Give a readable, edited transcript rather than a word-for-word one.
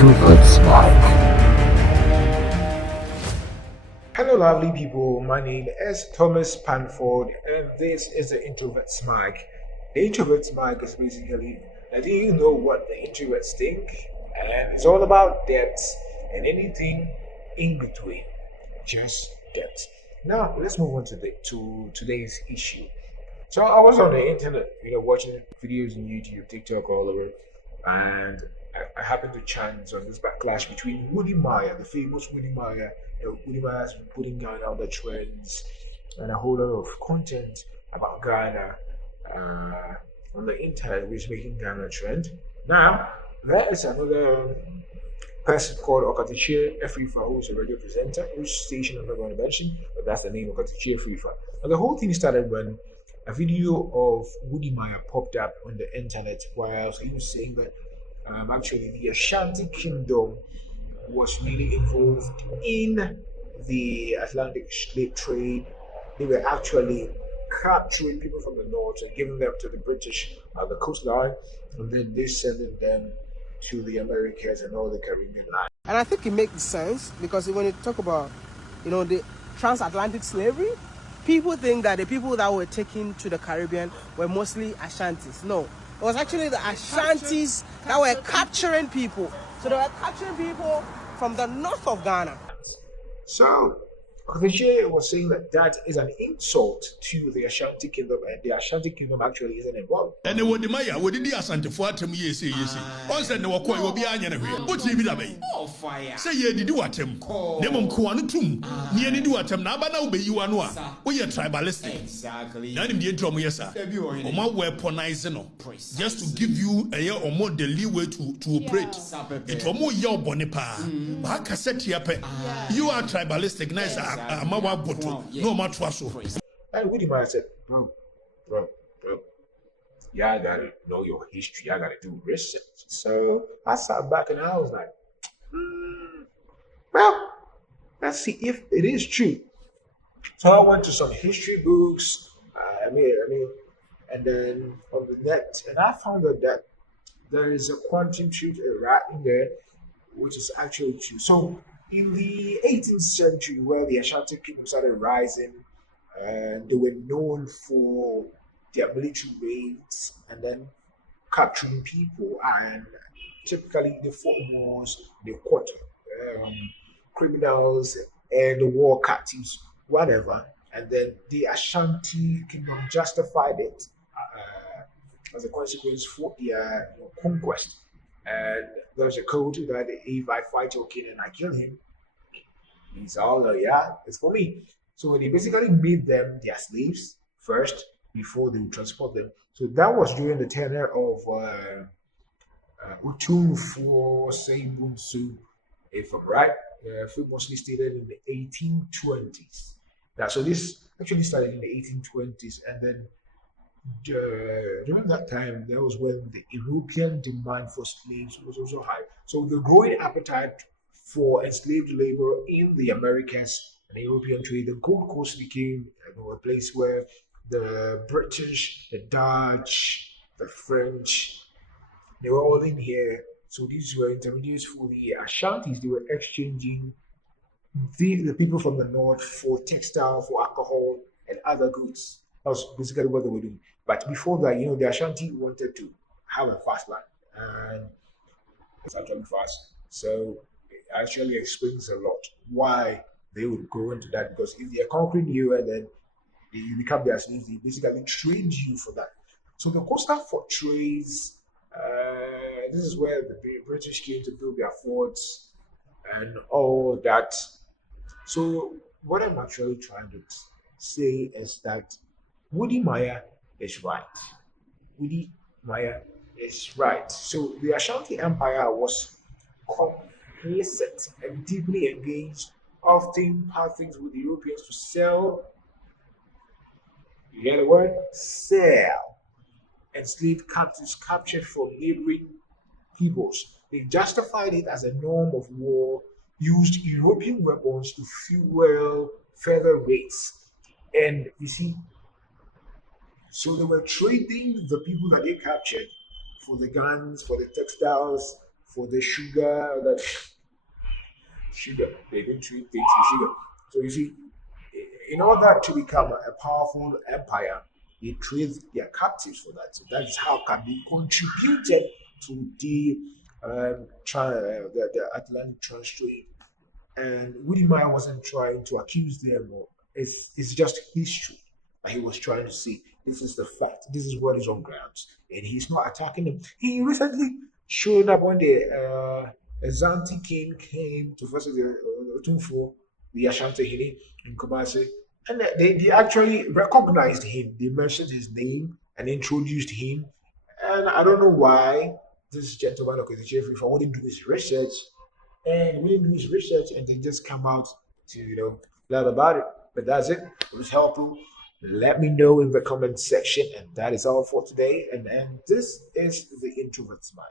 Introvert's Mic. Hello, lovely people. My name is Thomas Panford, and this is the Introvert's Mic. The Introvert's Mic is basically letting you know what the introverts think, and it's all about depth and anything in between. Just depth. Now, let's move on to today's issue. So I was on the internet, watching videos on YouTube, TikTok, all over, and I happened to chance on this backlash between Wode Maya, the famous Wode Maya. Wode Maya has been putting Ghana on the trends and a whole lot of content about Ghana on the internet, which is making Ghana a trend. Now, there is another person called Okatichie Efrifa, who's a radio presenter, which station I'm not going to mention, but that's the name, Okatichie Efrifa. And the whole thing started when a video of Wode Maya popped up on the internet while he was saying that actually the Ashanti Kingdom was really involved in the Atlantic slave trade. They were actually capturing people from the north and giving them to the British at the coastline, and then they sending them to the Americas and all the Caribbean land. And I think it makes sense because when you talk about, the transatlantic slavery, people think that the people that were taken to the Caribbean were mostly Ashantis. No, it was actually the Ashantis that were capturing people. So they were capturing people from the north of Ghana. So, Okadichie was saying that is an insult to the Ashanti Kingdom, and the Ashanti Kingdom actually isn't involved. And the Wode Maya, what did the Ashanti for them? Yes. On said no, what will be anywhere. What you be that oh, fire. Say, ye did do at him. Nemon Kuanutum. Near do at him. Nabana be you and one. We are tribalistic. Exactly. None in the drum, yes, sir. Or more weaponizing, just to give you a year or more the leeway to operate. It was more your bonipa. But I can set you are tribalistic, nice. No matter what. And Wode Maya said, bro, yeah, I gotta know your history. I gotta do research. So I sat back and I was like, well, let's see if it is true. So I went to some history books. And then on the net, and I found that there is a quantum truth right in there, which is actually true. So in the 18th century, where the Ashanti Kingdom started rising, and they were known for their military raids and then capturing people, and typically the fought wars, they caught criminals and the war captives, whatever, and then the Ashanti Kingdom justified it as a consequence for their conquest. And there's a code that if I fight your king and I kill him, he's all, it's for me. So they basically made them their slaves first before they would transport them. So that was during the tenure of Utum for Seibunsu, if I'm right, famously stated in the 1820s. So this actually started in the 1820s, and then during that time, there was when the European demand for slaves was also high. So the growing appetite for enslaved labor in the Americas and the European trade, the Gold Coast became a place where the British, the Dutch, the French, they were all in here. So these were intermediaries for the Ashantis. They were exchanging the people from the north for textile, for alcohol, and other goods. That was basically what they were doing. But before that, the Ashanti wanted to have a fast land, and it's actually fast. So it actually explains a lot why they would go into that, because if they're conquering you and then you become their slaves, they basically trade you for that. So the coastal fortress, this is where the British came to build their forts and all that. So what I'm actually trying to say is that Wode Maya is right. Wode Maya is right. So the Ashanti Empire was complicit and deeply engaged, often had things with the Europeans to sell. You hear the word? Sell. Enslaved captives captured from neighboring peoples. They justified it as a norm of war, used European weapons to fuel further raids. And you see, so they were trading the people that they captured for the guns, for the textiles, for the sugar that sugar. They didn't treat things with sugar. So you see, in order to become a powerful empire, they trade their captives for that. So that is how can be contributed to the Atlantic trade trade. And Wode Maya wasn't trying to accuse them, or it's just history. But he was trying to say this is the fact, this is what is on grounds, and he's not attacking them. He recently showed up one day. Azanti king came to visit the Otunfo, the Ashanti Hini in Kumasi, and they actually recognized him. They mentioned his name and introduced him. And I don't know why this gentleman, okay, the chief, if I wouldn't do his research, and we didn't do his research and then just come out to blab about it. But that's it. It was helpful. Let me know in the comment section, and that is all for today. And this is the introvert's mind.